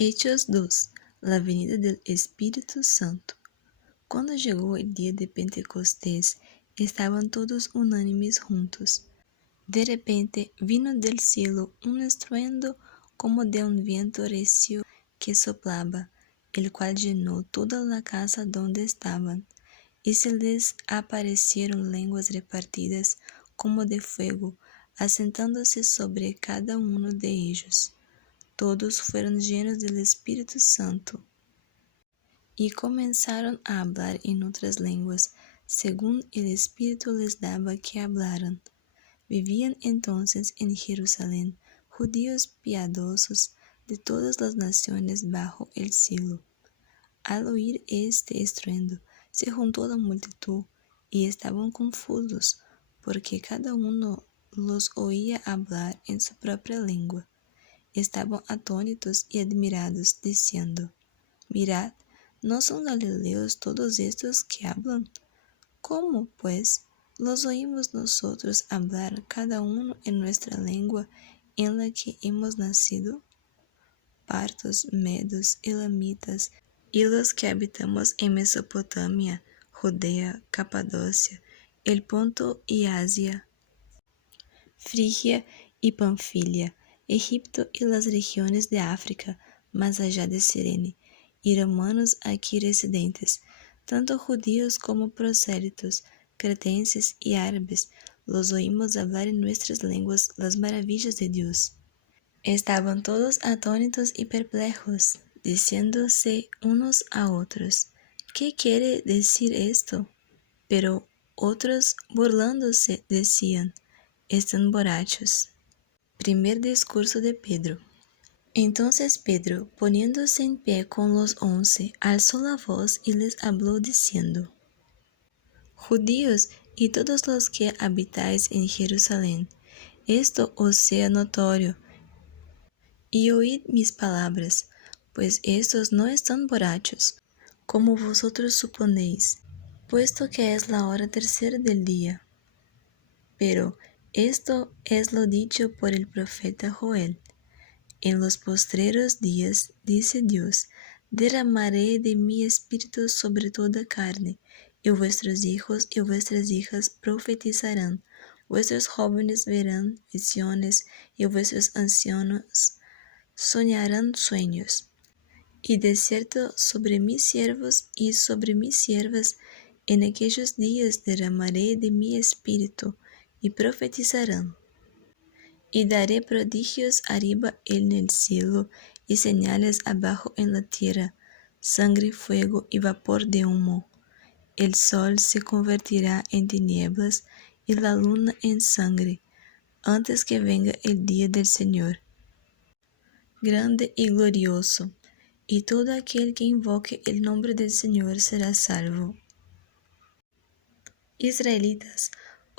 Hechos 2. La venida del Espíritu Santo. Cuando llegó el día de Pentecostés, estaban todos unánimes juntos. De repente vino del cielo un estruendo como de un viento recio que soplaba, el cual llenó toda la casa donde estaban, y se les aparecieron lenguas repartidas como de fuego, asentándose sobre cada uno de ellos. Todos fueron llenos del Espíritu Santo y comenzaron a hablar en otras lenguas, según el Espíritu les daba que hablaran. Vivían entonces en Jerusalén judíos piadosos de todas las naciones bajo el cielo. Al oír este estruendo, se juntó la multitud y estaban confusos, porque cada uno los oía hablar en su propia lengua. Estaban atónitos y admirados, diciendo: Mirad, ¿no son galileos todos estos que hablan? ¿Cómo, pues, los oímos nosotros hablar cada uno en nuestra lengua en la que hemos nacido? Partos, medos, elamitas, y los que habitamos en Mesopotamia, Judea, Capadocia, el Ponto y Asia, Frigia y Panfilia, Egipto y las regiones de África, más allá de Cirene, y romanos aquí residentes, tanto judíos como prosélitos, cretenses y árabes, los oímos hablar en nuestras lenguas las maravillas de Dios. Estaban todos atónitos y perplejos, diciéndose unos a otros: ¿Qué quiere decir esto? Pero otros, burlándose, decían: Están borrachos. Primer discurso de Pedro. Entonces Pedro, poniéndose en pie con los 11, alzó la voz y les habló diciendo: Judíos y todos los que habitáis en Jerusalén, esto os sea notorio, y oíd mis palabras, pues estos no están borrachos, como vosotros suponéis, puesto que es la hora tercera del día. Pero esto es lo dicho por el profeta Joel. En los postreros días, dice Dios, derramaré de mi espíritu sobre toda carne, y vuestros hijos y vuestras hijas profetizarán, vuestros jóvenes verán visiones, y vuestros ancianos soñarán sueños. Y de cierto sobre mis siervos y sobre mis siervas en aquellos días derramaré de mi espíritu, y profetizarán. Y daré prodigios arriba en el cielo, y señales abajo en la tierra, sangre, fuego y vapor de humo. El sol se convertirá en tinieblas y la luna en sangre, antes que venga el día del Señor, grande y glorioso, y todo aquel que invoque el nombre del Señor será salvo. Israelitas,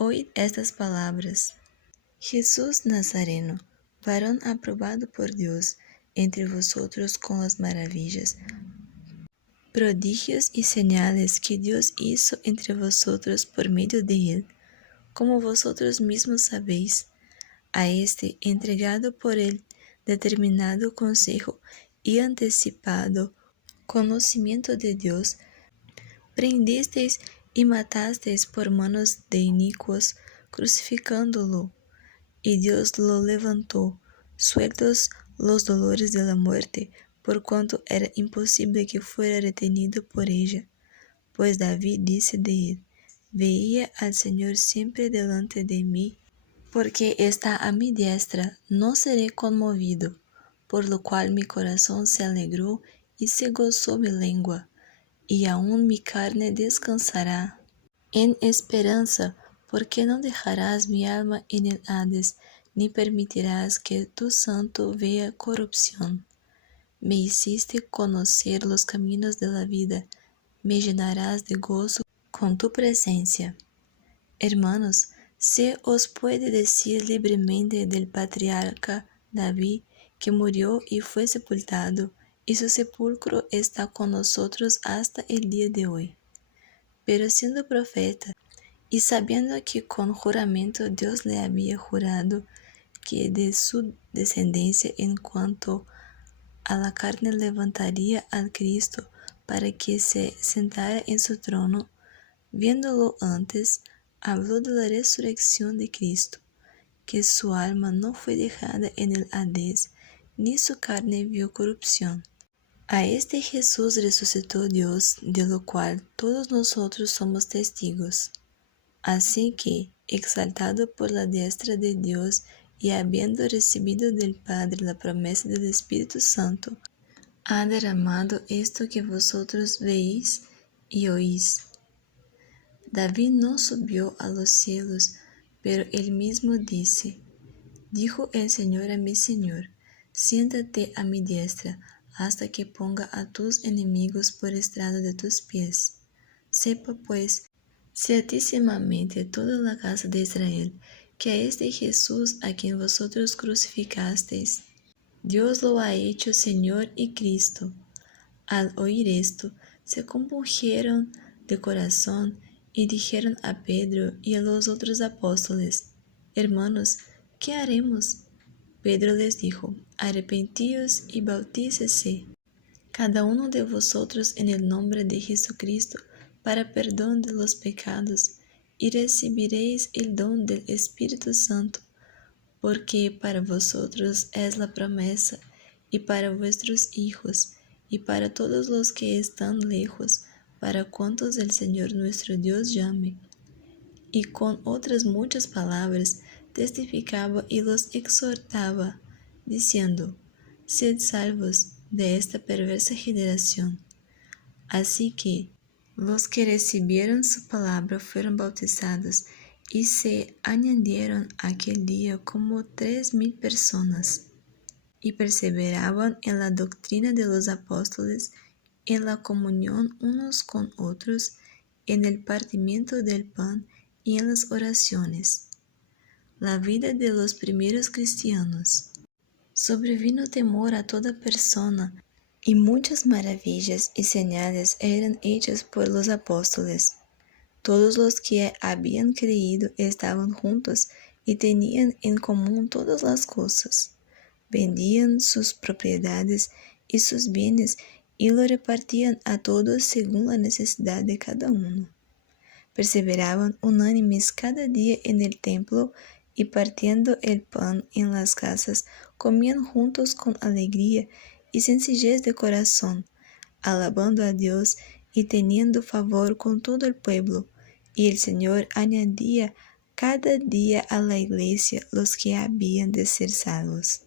oíd estas palabras. Jesús Nazareno, varón aprobado por Dios entre vosotros con las maravillas, prodigios y señales que Dios hizo entre vosotros por medio de él, como vosotros mismos sabéis, a este entregado por el determinado consejo y anticipado conocimiento de Dios, prendisteis y matasteis por manos de inicuos, crucificándolo. Y Dios lo levantó, sueltos los dolores de la muerte, por cuanto era imposible que fuera retenido por ella. Pues David dice de él: Veía al Señor siempre delante de mí, porque está a mi diestra, no seré conmovido. Por lo cual mi corazón se alegró y se gozó mi lengua, y aún mi carne descansará en esperanza, porque no dejarás mi alma en el Hades, ni permitirás que tu santo vea corrupción. Me hiciste conocer los caminos de la vida, me llenarás de gozo con tu presencia. Hermanos, se os puede decir libremente del patriarca David, que murió y fue sepultado, y su sepulcro está con nosotros hasta el día de hoy. Pero siendo profeta, y sabiendo que con juramento Dios le había jurado que de su descendencia en cuanto a la carne levantaría al Cristo para que se sentara en su trono, viéndolo antes, habló de la resurrección de Cristo, que su alma no fue dejada en el Hades, ni su carne vio corrupción. A este Jesús resucitó Dios, de lo cual todos nosotros somos testigos. Así que, exaltado por la diestra de Dios y habiendo recibido del Padre la promesa del Espíritu Santo, ha derramado esto que vosotros veis y oís. David no subió a los cielos, pero él mismo dijo el Señor a mi Señor, siéntate a mi diestra, hasta que ponga a tus enemigos por estrado de tus pies. Sepa pues, ciertísimamente toda la casa de Israel, que a este Jesús a quien vosotros crucificasteis, Dios lo ha hecho Señor y Cristo. Al oír esto, se compungieron de corazón y dijeron a Pedro y a los otros apóstoles, Hermanos, ¿qué haremos? Pedro les dijo, Arrepentíos y bautícese, cada uno de vosotros en el nombre de Jesucristo, para perdón de los pecados, y recibiréis el don del Espíritu Santo, porque para vosotros es la promesa, y para vuestros hijos, y para todos los que están lejos, para cuantos el Señor nuestro Dios llame. Y con otras muchas palabras testificaba y los exhortaba, diciendo, Sed salvos de esta perversa generación. Así que los que recibieron su palabra fueron bautizados, y se añadieron aquel día como 3,000 personas, y perseveraban en la doctrina de los apóstoles, en la comunión unos con otros, en el partimiento del pan y en las oraciones. La vida de los primeros cristianos. Sobrevino temor a toda persona, y muchas maravillas y señales eran hechas por los apóstoles. Todos los que habían creído estaban juntos y tenían en común todas las cosas. Vendían sus propiedades y sus bienes y lo repartían a todos según la necesidad de cada uno. Perseveraban unánimes cada día en el templo y partiendo el pan en las casas, comían juntos con alegría y sencillez de corazón, alabando a Dios y teniendo favor con todo el pueblo. Y el Señor añadía cada día a la iglesia los que habían de ser salvos.